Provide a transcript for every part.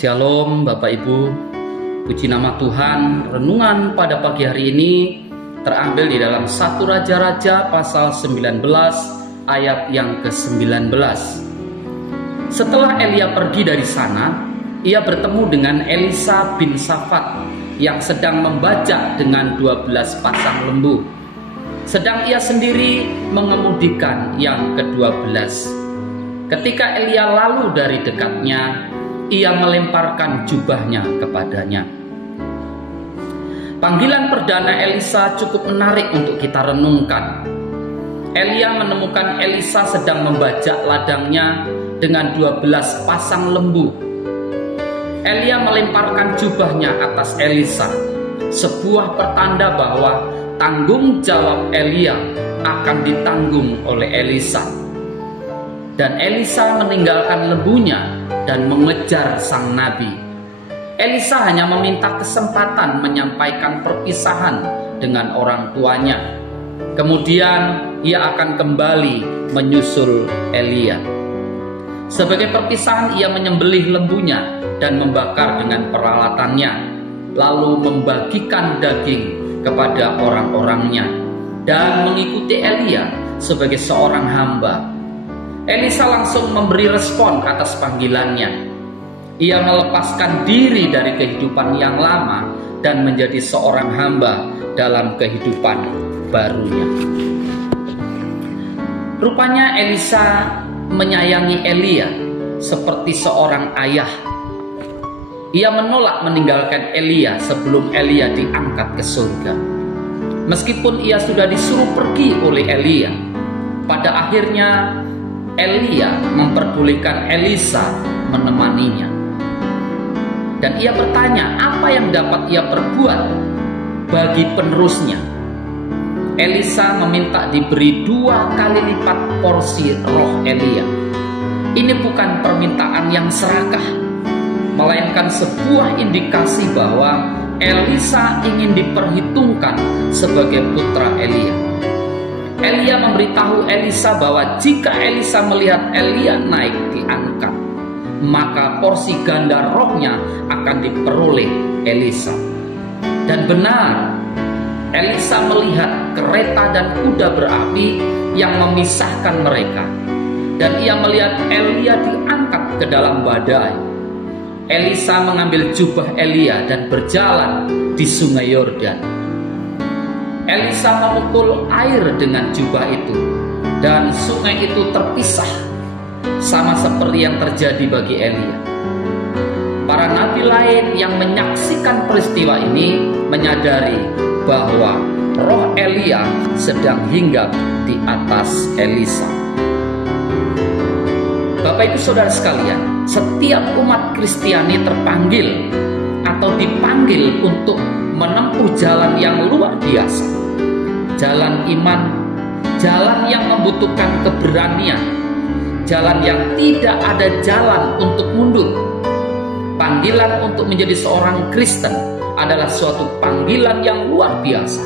Shalom Bapak Ibu, puji nama Tuhan. Renungan pada pagi hari ini terambil di dalam 1 Raja-Raja pasal 19 ayat yang ke-19. Setelah Elia pergi dari sana, ia bertemu dengan Elisa bin Safat yang sedang membajak dengan 12 pasang lembu, sedang ia sendiri mengemudikan yang ke-12. Ketika Elia lalu dari dekatnya, ia melemparkan jubahnya kepadanya. Panggilan perdana Elisa cukup menarik untuk kita renungkan. Elia menemukan Elisa sedang membajak ladangnya dengan 12 pasang lembu. Elia melemparkan jubahnya atas Elisa, sebuah pertanda bahwa tanggung jawab Elia akan ditanggung oleh Elisa. Dan Elisa meninggalkan lembunya dan mengejar sang nabi. Elisa hanya meminta kesempatan menyampaikan perpisahan dengan orang tuanya. Kemudian ia akan kembali menyusul Elia. Sebagai perpisahan ia menyembelih lembunya dan membakar dengan peralatannya, lalu membagikan daging kepada orang-orangnya dan mengikuti Elia sebagai seorang hamba. Elisa langsung memberi respon atas panggilannya. Ia melepaskan diri dari kehidupan yang lama dan menjadi seorang hamba dalam kehidupan barunya. Rupanya Elisa menyayangi Elia seperti seorang ayah. Ia menolak meninggalkan Elia sebelum Elia diangkat ke surga. Meskipun ia sudah disuruh pergi oleh Elia, pada akhirnya Elia memperbolehkan Elisa menemaninya. Dan ia bertanya, apa yang dapat ia perbuat bagi penerusnya? Elisa meminta diberi 2 kali lipat porsi roh Elia. Ini bukan permintaan yang serakah, melainkan sebuah indikasi bahwa Elisa ingin diperhitungkan sebagai putra Elia. Elia memberitahu Elisa bahwa jika Elisa melihat Elia naik diangkat, maka porsi ganda rohnya akan diperoleh Elisa. Dan benar, Elisa melihat kereta dan kuda berapi yang memisahkan mereka. Dan ia melihat Elia diangkat ke dalam badai. Elisa mengambil jubah Elia dan berjalan di sungai Yordan. Elisa memukul air dengan jubah itu, dan sungai itu terpisah, sama seperti yang terjadi bagi Elia. Para nabi lain yang menyaksikan peristiwa ini menyadari bahwa roh Elia sedang hinggap di atas Elisa. Bapak Ibu Saudara sekalian, setiap umat Kristiani terpanggil atau dipanggil untuk menempuh jalan yang luar biasa, jalan iman, jalan yang membutuhkan keberanian, jalan yang tidak ada jalan untuk mundur. Panggilan untuk menjadi seorang Kristen adalah suatu panggilan yang luar biasa.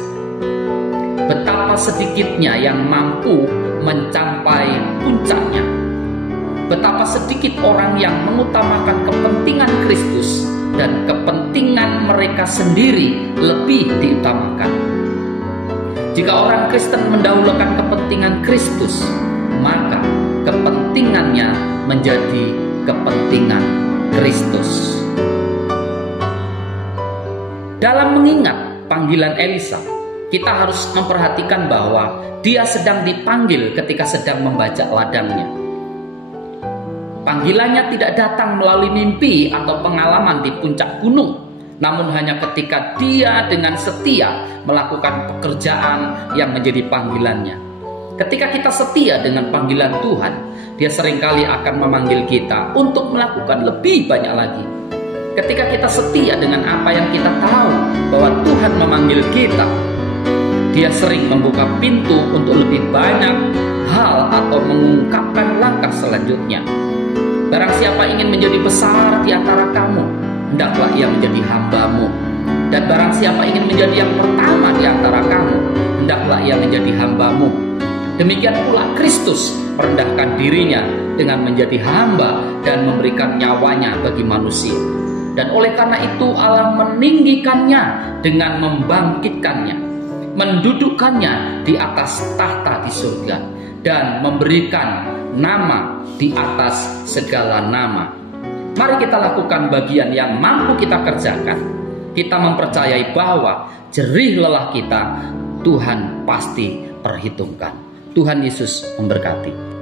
Betapa sedikitnya yang mampu mencapai puncaknya. Betapa sedikit orang yang mengutamakan kepentingan Kristus dan kepentingan mereka sendiri lebih diutamakan. Jika orang Kristen mendahulukan kepentingan Kristus, maka kepentingannya menjadi kepentingan Kristus. Dalam mengingat panggilan Elisa, kita harus memperhatikan bahwa dia sedang dipanggil ketika sedang membajak ladangnya. Panggilannya tidak datang melalui mimpi atau pengalaman di puncak gunung, namun hanya ketika dia dengan setia melakukan pekerjaan yang menjadi panggilannya. Ketika kita setia dengan panggilan Tuhan, Dia seringkali akan memanggil kita untuk melakukan lebih banyak lagi. Ketika kita setia dengan apa yang kita tahu bahwa Tuhan memanggil kita, Dia sering membuka pintu untuk lebih banyak hal atau mengungkapkan langkah selanjutnya. Barang siapa ingin menjadi besar di antara kamu, hendaklah ia menjadi hamba-Mu. Dan barang siapa ingin menjadi yang pertama di antara kamu, hendaklah ia menjadi hamba-Mu. Demikian pula Kristus merendahkan dirinya dengan menjadi hamba dan memberikan nyawanya bagi manusia. Dan oleh karena itu Allah meninggikannya dengan membangkitkannya, mendudukkannya di atas tahta di surga, dan memberikan nama di atas segala nama. Mari kita lakukan bagian yang mampu kita kerjakan. Kita mempercayai bahwa jerih lelah kita Tuhan pasti perhitungkan. Tuhan Yesus memberkati.